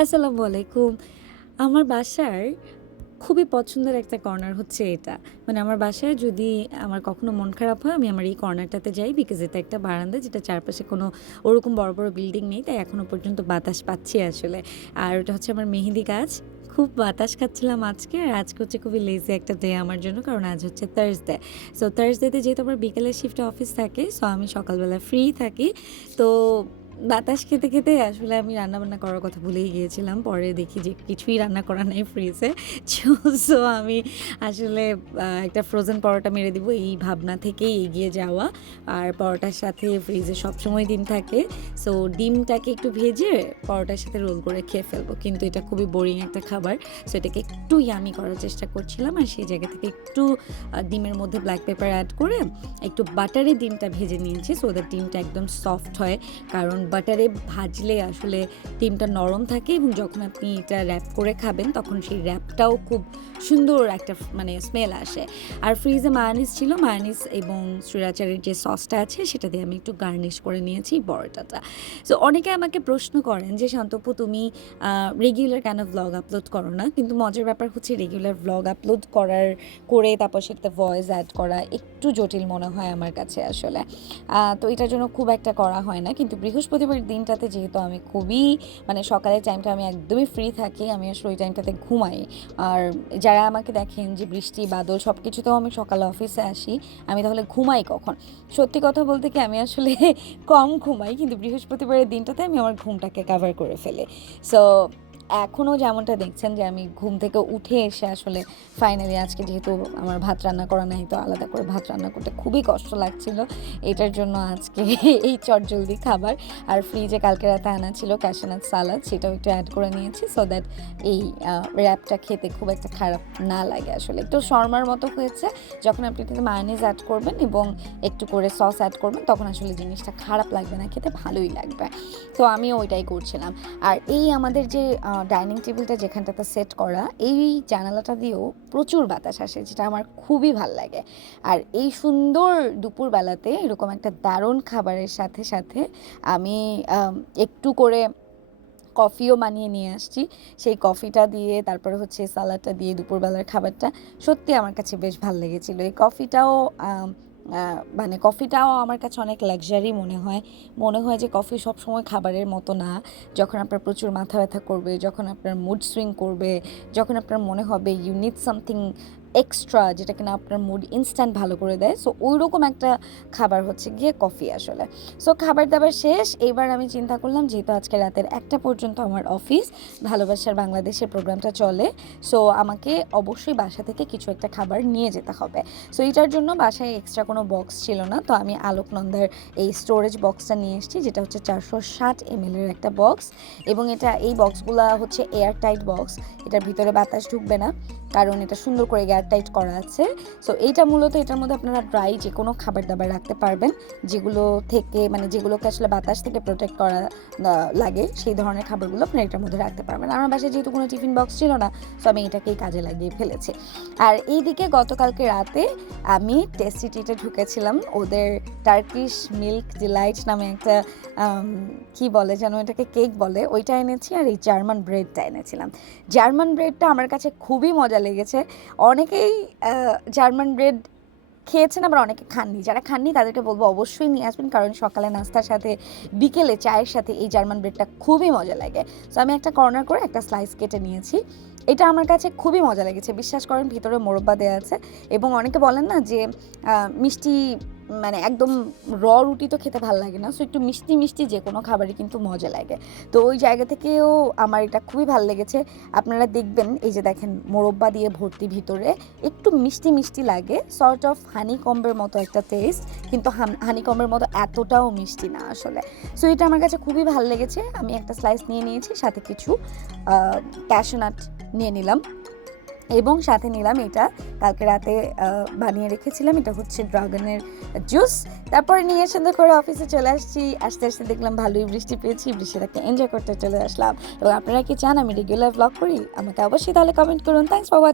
আসসালামু আলাইকুম। আমার বাসার খুবই পছন্দের একটা কর্নার হচ্ছে এটা। মানে আমার বাসায় যদি আমার কখনো মন খারাপ হয়, আমি আমার এই কর্নারটাতে যাই বিকজ এটা একটা বারান্দা যেটা চারপাশে কোনো ওরকম বড়, বড় বিল্ডিং নেই। তাই এখনো পর্যন্ত বাতাস পাচ্ছি আসলে। আর ওটা হচ্ছে আমার মেহেদি গাছ। খুব বাতাস খাচ্ছিলাম আজকে। আর আজকে হচ্ছে খুবই লেজি একটা ডে আমার জন্য। কারণ আজ হচ্ছে থার্সডে। সো থার্সডেতে যেহেতু আমার বিকেলের শিফটে অফিস থাকে, সো আমি সকালবেলা ফ্রি থাকি। তো বাতাস খেতে, খেতে আসলে আমি রান্নাবান্না করার কথা ভুলেই গিয়েছিলাম। পরে দেখি যে কিছুই রান্না করা নাই ফ্রিজে। সো আমি আসলে একটা ফ্রোজেন পরোটা মেরে দিব এই ভাবনা থেকেই এগিয়ে যাওয়া। আর পরোটার সাথে ফ্রিজে সবসময় ডিম থাকে। সো ডিমটাকে একটু ভেজে পরোটার সাথে রোল করে খেয়ে ফেলবো। কিন্তু এটা খুবই বোরিং একটা খাবার। সো এটাকে একটু ইয়ামি করার চেষ্টা করছিলাম। আর সেই জায়গা থেকে একটু ডিমের মধ্যে ব্ল্যাক পেপার অ্যাড করে একটু বাটারে ডিমটা ভেজে নিয়েছি সো দ্যাট ডিমটা একদম সফট হয়। কারণ বাটারে ভাজলে আসলে ডিমটা নরম থাকে এবং যখন আপনি এটা র্যাপ করে খাবেন তখন সেই র্যাপটাও খুব সুন্দর একটা মানে স্মেল আসে। আর ফ্রিজে মায়োনিজ ছিল, মায়োনিজ এবং শ্রীরাচারের যে সসটা আছে সেটা দিয়ে আমি একটু গার্নিশ করে নিয়েছি পরোটাটা। সো অনেকে আমাকে প্রশ্ন করেন যে শান্তপু তুমি রেগুলার কেন ভ্লগ আপলোড করো না? কিন্তু মজার ব্যাপার হচ্ছে রেগুলার ভ্লগ আপলোড করে তারপর সেটাতে ভয়েস অ্যাড করা একটু জটিল মনে হয় আমার কাছে আসলে। তো এটার জন্য খুব একটা করা হয় না। কিন্তু বৃহস্পতিবার দিনটাতে যেহেতু আমি খুবই মানে সকালের টাইমটা আমি একদমই ফ্রি থাকি, আমি আসলে ওই টাইমটাতে ঘুমাই। আর যারা আমাকে দেখেন যে বৃষ্টি বাদল সব কিছুতেও আমি সকালে অফিসে আসি, আমি তাহলে ঘুমাই কখন? সত্যি কথা বলতে কি আমি আসলে কম ঘুমাই, কিন্তু বৃহস্পতিবারের দিনটাতে আমি আমার ঘুমটাকে কাভার করে ফেলি। সো এখনও যেমনটা দেখছেন যে আমি ঘুম থেকে উঠে এসে আসলে ফাইনালি আজকে যেহেতু আমার ভাত রান্না করা নাই, তো আলাদা করে ভাত রান্না করতে খুবই কষ্ট লাগছিল। এটার জন্য আজকে এই চটজলদি খাবার। আর ফ্রিজে কালকে রাতে আনা ছিল ক্যাশনাট সালাদ, সেটাও একটু অ্যাড করে নিয়েছি সো দ্যাট এই র্যাপটা খেতে খুব একটা খারাপ না লাগে আসলে। একটু শর্মার মতো হয়েছে। যখন আপনি এটাতে মায়োনিজ অ্যাড করবেন এবং একটু করে সস অ্যাড করবেন তখন আসলে জিনিসটা খারাপ লাগবে না, খেতে ভালোই লাগবে। তো আমিও ওইটাই করছিলাম। আর এই আমাদের যে ডাইনিং টেবিলটা যেখানটাতে সেট করা, এই জানালাটা দিয়েও প্রচুর বাতাস আসে যেটা আমার খুবই ভাল লাগে। আর এই সুন্দর দুপুরবেলাতে এরকম একটা দারুণ খাবারের সাথে সাথে আমি একটু করে কফিও বানিয়ে নিয়ে আসছি। সেই কফিটা দিয়ে তারপরে হচ্ছে সালাডটা দিয়ে দুপুরবেলার খাবারটা সত্যি আমার কাছে বেশ ভাল লেগেছিল। এই কফিটাও মানে কফিটাও আমার কাছে অনেক লাক্সারি মনে হয় যে কফি সবসময় খাবারের মতো না। যখন আপনার প্রচুর মাথা ব্যথা করবে, যখন আপনার মুড সুইং করবে, যখন আপনার মনে হবে ইউ নিড সামথিং এক্সট্রা যেটা কিনা আপনার মুড ইনস্ট্যান্ট ভালো করে দেয়, সো ওইরকম একটা খাবার হচ্ছে গিয়ে কফি আসলে। সো খাবার দাবার শেষ, এইবার আমি চিন্তা করলাম যেহেতু আজকে রাতের 1টা পর্যন্ত আমার অফিস, ভালোবাসার বাংলাদেশের প্রোগ্রামটা চলে, সো আমাকে অবশ্যই বাসা থেকে কিছু একটা খাবার নিয়ে যেতে হবে। সো এটার জন্য বাসায় এক্সট্রা কোনো বক্স ছিল না, তো আমি আলোকনন্দার এই স্টোরেজ বক্সটা নিয়ে এসেছি যেটা হচ্ছে 460 ml এর একটা বক্স। এবং এই বক্সগুলো হচ্ছে এয়ার টাইট বক্স, এটার ভিতরে বাতাস ঢুকবে না কারণ এটা সুন্দর করে এয়ার টাইট করা আছে। সো এইটা মূলত এটার মধ্যে আপনারা ড্রাই যে কোনো খাবার দাবার রাখতে পারবেন, যেগুলো থেকে মানে যেগুলোকে আসলে বাতাস থেকে প্রোটেক্ট করা লাগে সেই ধরনের খাবারগুলো আপনারা এটার মধ্যে রাখতে পারবেন। আমার বাসায় যেহেতু কোনো টিফিন বক্স ছিল না, সো আমি এটাকেই কাজে লাগিয়ে ফেলেছি। আর এইদিকে গতকালকে রাতে আমি টেস্টি ট্রিটে ঢুকেছিলাম, ওদের টার্কিশ মিল্ক ডিলাইট নামে একটা কি বলে যেন এটাকে, কেক বলে, ওইটা এনেছি। আর এই জার্মান ব্রেডটা এনেছিলাম। জার্মান ব্রেডটা আমার কাছে খুবই মজা লেগেছে। অনেকেই জার্মান ব্রেড খেয়েছেন, আবার অনেকে খাননি। যারা খাননি তাদেরকে বলবো অবশ্যই নিয়ে আসবেন, কারণ সকালে নাস্তার সাথে বিকেলে চায়ের সাথে এই জার্মান ব্রেডটা খুবই মজা লাগে। সো আমি একটা কর্নার করে একটা স্লাইস কেটে নিয়েছি। এটা আমার কাছে খুবই মজা লেগেছে, বিশ্বাস করেন। ভিতরে মোরব্বা দেওয়া আছে এবং অনেকে বলেন না যে মিষ্টি মানে একদম রুটি তো খেতে ভালো লাগে না, সো একটু মিষ্টি মিষ্টি যে কোনো খাবারই কিন্তু মজা লাগে। তো ওই জায়গা থেকেও আমার এটা খুবই ভালো লেগেছে। আপনারা দেখবেন এই যে দেখেন মোরব্বা দিয়ে ভর্তি, ভিতরে একটু মিষ্টি মিষ্টি লাগে, সর্ট অফ হানিকম্বের মতো একটা টেস্ট, কিন্তু হানিকম্বের মতো এতটাও মিষ্টি না আসলে। সো এটা আমার কাছে খুবই ভালো লেগেছে। আমি একটা স্লাইস নিয়ে নিয়েছি, সাথে কিছু ক্যাশনাট নিয়ে নিলাম এবং সাথে নিলাম এটা কালকে রাতে বানিয়ে রেখেছিলাম, এটা হচ্ছে ড্রাগনের জুস। তারপরে নিয়ে সুন্দর করে অফিসে চলে আসছি। আস্তে আস্তে দেখলাম ভালোই বৃষ্টি পেয়েছি, বৃষ্টিটাকে এনজয় করতে চলে আসলাম। এবং আপনারা কি চান আমি রেগুলার ব্লগ করি? আমাকে অবশ্যই তাহলে কমেন্ট করুন। Thanks for watching.